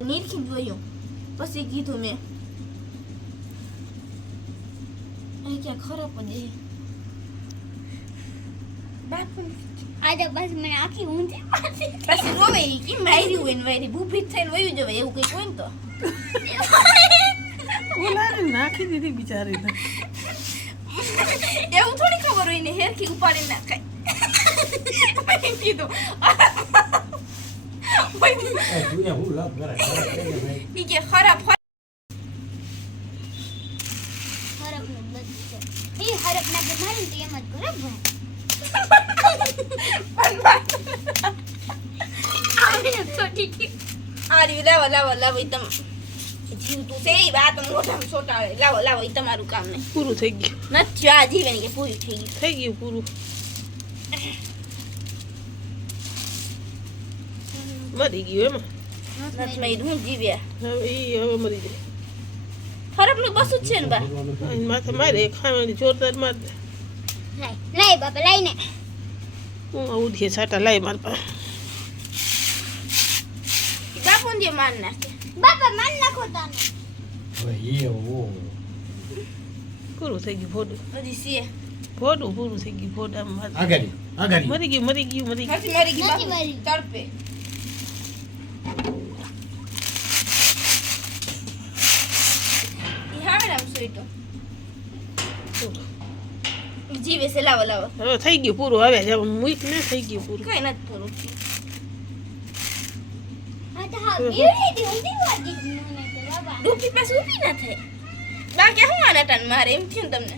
નીરખી જોયું પછી કીધું મેં અહીં ક્યાં ખરાબ જ બાપુ આજે બસ મને આખી ઊંચી પછી રોવે કેમ માર્યું હોય ને વાયરી ભૂભીત થઈને વયું જવાય એવું કંઈક હોય ને તો ઓલાને નાખી દીધી બિચારીને એવું થોડી ખબર હોય ને હેરખી ઉપાડી નાખાય મેં કીધું ઈ કે ખરાબ હરપનું બધું છે એ હરપ ના કે મારી તો એમ જ કરે આર્યું લાવો લાવો લાવો ઈ તમ જીવતું છે એ વાત મોઢામાં છોટાડે લાવો લાવો ઈ તમારું કામ નહીં પૂરું થઈ ગયું નથી આ જીવન કે પૂરી થઈ ગઈ થઈ ગયું પૂરું મરી ગયું એમાં નથી મેં હું જીવ્યા હવે ઈ હવે મરી જાય ખરાબનું બસું જ છે ને બા આની માથે મારે ખાવાની જોરદાર માર દે લઈ બાપા લઈને હું ઉઠીએ છાટા લાય માર પાસે બાપુને જે માન નાખે બાપા માન નાખો તાને પૂરું થઈ ગયું ફોટું હજી સીએ ફોટું પૂરું થઈ ગયું ફોટામાં મરી ગયું નથી મરી ગઈ નથી બાપુ મરી. તડપે ઈ હાવે આમ સોઈટો જીવે છે લાવો લાવો હવે થઈ ગયું પૂરું હવે જ મૂક ને થઈ ગયું પૂરું કઈ નથી પૂરું આ તો હા બીડી દી ઊંધી વાગી મને તો બાબા ડૂબી પાસે ઊભી ના થાય બાકી હું આના ટન મારે એમ થયું ને તમને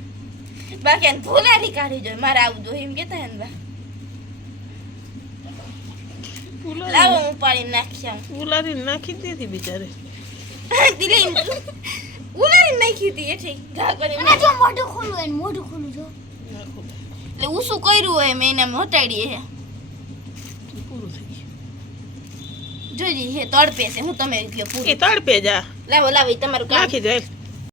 બાકી આને ભોલારી કાઢી જોઈએ મારે આવું જોઈએ એમ કહેતા હે ને બા લાવો હું પાણી નાખી આવું ઉલારી નાખી દીધી બિચારે દિલે ઉલારી નાખી હતી એઠી ઘા કરી અને જો મોઢું ખોલું એને મોઢું ખોલું જો એટલે ઉસું કર્યું હોય મેં એને હટાડીએ હે પૂરું થઈ ગયું જોજી હે તડપે છે હું તમે કયો એ પૂરી તડપે જા લાવો લાવો ઈ તમારું કામ નાખી જાય